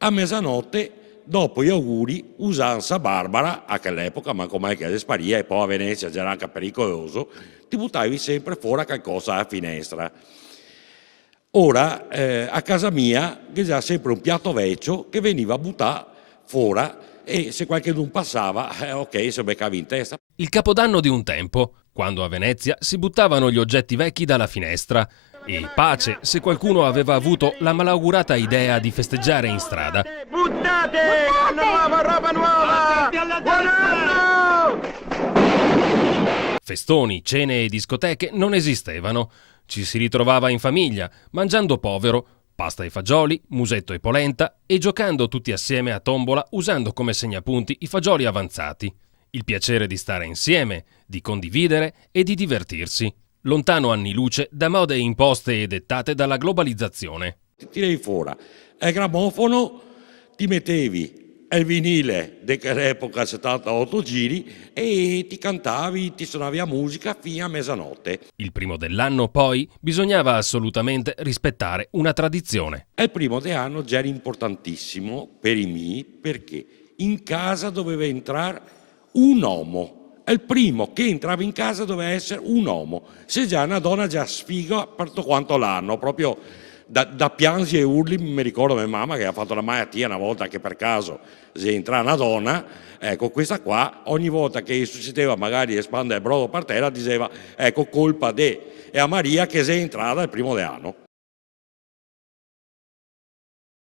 A mezzanotte, dopo gli auguri, usanza barbara, anche all'epoca, ma com'è che le sparia, e poi a Venezia c'era anche pericoloso, ti buttavi sempre fuori qualcosa alla finestra. Ora, a casa mia, c'era sempre un piatto vecchio che veniva buttato fuori e se qualcuno passava, ok, se beccavi in testa. Il capodanno di un tempo, quando a Venezia si buttavano gli oggetti vecchi dalla finestra, e pace se qualcuno aveva avuto la malaugurata idea di festeggiare in strada. Buttate! Anno nuovo, roba nuova! Buon anno! Festoni, cene e discoteche non esistevano. Ci si ritrovava in famiglia, mangiando povero, pasta e fagioli, musetto e polenta e giocando tutti assieme a tombola usando come segnapunti i fagioli avanzati. Il piacere di stare insieme, di condividere e di divertirsi. Lontano anni luce da mode imposte e dettate dalla globalizzazione. Ti tiravi fuori il grammofono, ti mettevi il vinile dell'epoca 78 giri e ti cantavi, ti suonavi a musica fino a mezzanotte. Il primo dell'anno, poi, bisognava assolutamente rispettare una tradizione. Il primo dell'anno già era importantissimo per i miei perché in casa doveva entrare un uomo. Il primo che entrava in casa doveva essere un uomo. Se già una donna già sfiga per tutto quanto l'anno, proprio da piangi e urli. Mi ricordo mia mamma che ha fatto la malattia una volta che per caso se entra una donna, ecco questa qua ogni volta che succedeva magari espande il brodo per terra diceva ecco colpa de e a Maria che sei entrata il primo dell'anno.